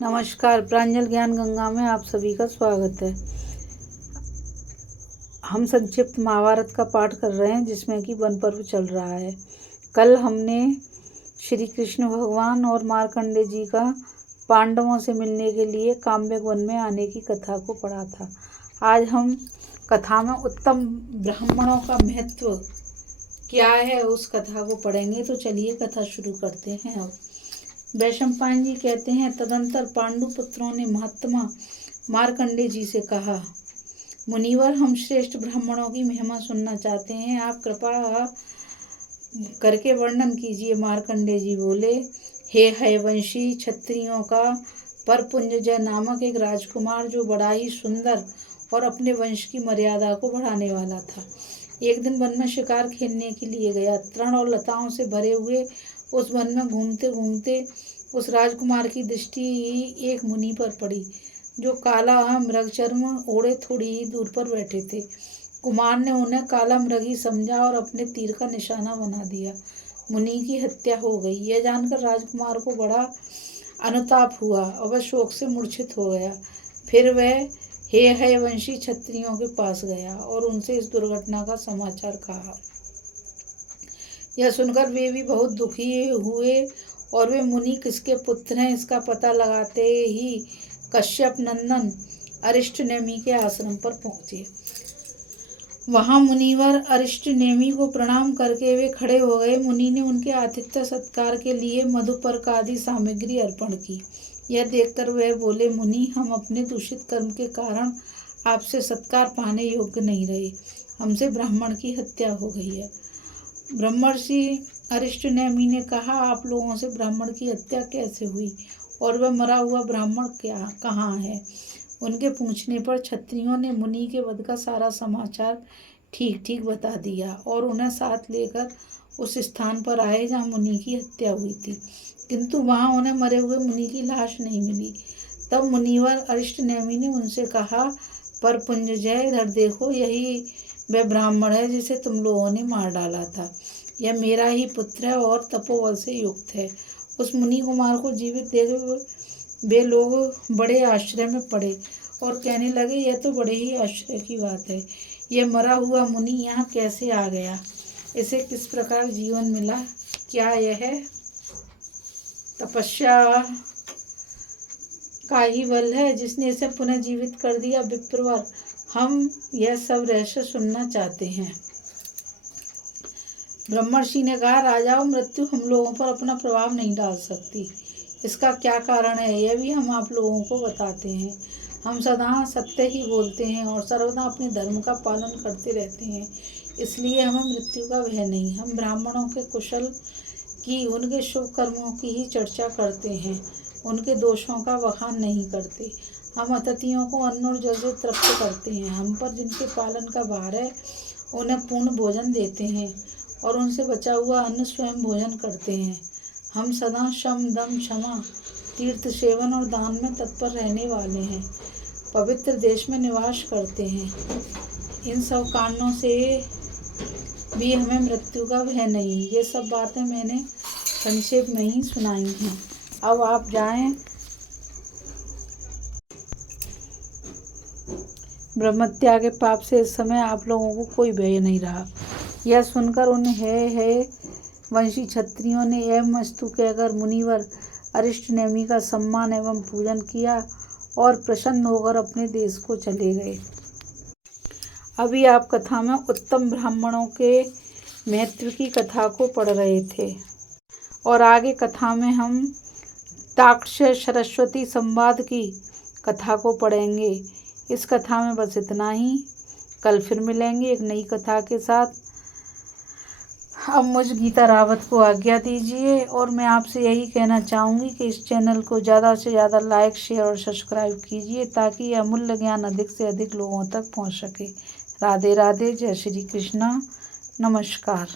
नमस्कार। प्रांजल ज्ञान गंगा में आप सभी का स्वागत है। हम संक्षिप्त महाभारत का पाठ कर रहे हैं, जिसमें कि वन पर्व चल रहा है। कल हमने श्री कृष्ण भगवान और मार्कंडे जी का पांडवों से मिलने के लिए काम्यक वन में आने की कथा को पढ़ा था। आज हम कथा में उत्तम ब्राह्मणों का महत्व क्या है उस कथा को पढ़ेंगे। तो चलिए कथा शुरू करते हैं। अब वैशंपायन जी कहते हैं, तदंतर पांडु पुत्रों ने महात्मा मार्कंडे जी से कहा, मुनिवर, हम श्रेष्ठ ब्राह्मणों की महिमा सुनना चाहते हैं, आप कृपा करके वर्णन कीजिए। मार्कंडे जी बोले, हे हयवंशी क्षत्रियों का परपुंजय नामक एक राजकुमार, जो बड़ा ही सुंदर और अपने वंश की मर्यादा को बढ़ाने वाला था, एक दिन वन में शिकार खेलने के लिए गया। तृण और लताओं से भरे हुए उस वन में घूमते घूमते उस राजकुमार की दृष्टि एक मुनि पर पड़ी, जो काला मृगचर्म ओढ़े थोड़ी ही दूर पर बैठे थे। कुमार ने उन्हें काला मृगी समझा और अपने तीर का निशाना बना दिया। मुनि की हत्या हो गई। यह जानकर राजकुमार को बड़ा अनुताप हुआ और वह शोक से मूर्छित हो गया। फिर वह हे हयवंशी क्षत्रियों के पास गया और उनसे इस दुर्घटना का समाचार कहा। यह सुनकर वे भी बहुत दुखी हुए और वे मुनि किसके पुत्र हैं इसका पता लगाते ही कश्यप नंदन अरिष्टनेमि के आश्रम पर पहुंचे। वहां मुनिवर अरिष्टनेमि को प्रणाम करके वे खड़े हो गए। मुनि ने उनके आतिथ्य सत्कार के लिए मधुपर्क आदि सामग्री अर्पण की। यह देखकर वह बोले, मुनि, हम अपने दूषित कर्म के कारण आपसे सत्कार पाने योग्य नहीं रहे। हमसे ब्राह्मण की हत्या हो गई है। ब्रह्मर्षि अरिष्टनेमि ने कहा, आप लोगों से ब्राह्मण की हत्या कैसे हुई और वह मरा हुआ ब्राह्मण कहाँ है? उनके पूछने पर क्षत्रियों ने मुनि के वध का सारा समाचार ठीक ठीक बता दिया और उन्हें साथ लेकर उस स्थान पर आए जहाँ मुनि की हत्या हुई थी, किंतु वहाँ उन्हें मरे हुए मुनि की लाश नहीं मिली। तब मुनिवर अरिष्टनेमि ने उनसे कहा, परपुंजय, इधर देखो, यही वह ब्राह्मण है जिसे तुम लोगों ने मार डाला था। यह मेरा ही पुत्र है और तपोबल से युक्त है। उस मुनि कुमार को जीवित देख वे लोग बड़े आश्चर्य में पड़े और कहने लगे, यह तो बड़े ही आश्चर्य की बात है। यह मरा हुआ मुनि यहाँ कैसे आ गया? इसे किस प्रकार जीवन मिला? क्या यह तपस्या का ही बल है जिसने इसे पुनः जीवित कर दिया? विप्रवर, हम यह सब रहस्य सुनना चाहते हैं। ब्रह्मर्षि ने कहा, राजाओं, मृत्यु हम लोगों पर अपना प्रभाव नहीं डाल सकती। इसका क्या कारण है, यह भी हम आप लोगों को बताते हैं। हम सदा सत्य ही बोलते हैं और सर्वदा अपने धर्म का पालन करते रहते हैं, इसलिए हमें मृत्यु का भय नहीं। हम ब्राह्मणों के कुशल की, उनके शुभ कर्मों की ही चर्चा करते हैं, उनके दोषों का बखान नहीं करते। हम अतिथियों को अन्न और जल से तृप्त करते हैं। हम पर जिनके पालन का भार है उन्हें पूर्ण भोजन देते हैं और उनसे बचा हुआ अन्न स्वयं भोजन करते हैं। हम सदा शम दम क्षमा तीर्थ सेवन और दान में तत्पर रहने वाले हैं, पवित्र देश में निवास करते हैं। इन सब कारणों से भी हमें मृत्यु का भय नहीं। ये सब बातें मैंने संक्षेप में ही सुनाई हैं। अब आप जाएं। ब्रह्मत्या के पाप से इस समय आप लोगों को कोई भय नहीं रहा। यह सुनकर उन है वंशी क्षत्रियों ने एवं अस्तु कहकर मुनिवर अरिष्टनेमि का सम्मान एवं पूजन किया और प्रसन्न होकर अपने देश को चले गए। अभी आप कथा में उत्तम ब्राह्मणों के महत्व की कथा को पढ़ रहे थे और आगे कथा में हम ताक्ष सरस्वती संवाद की कथा को पढ़ेंगे। इस कथा में बस इतना ही। कल फिर मिलेंगे एक नई कथा के साथ। अब मुझ गीता रावत को आज्ञा दीजिए और मैं आपसे यही कहना चाहूँगी कि इस चैनल को ज़्यादा से ज़्यादा लाइक, शेयर और सब्सक्राइब कीजिए, ताकि यह अमूल्य ज्ञान अधिक से अधिक लोगों तक पहुँच सके। राधे राधे। जय श्री कृष्णा। नमस्कार।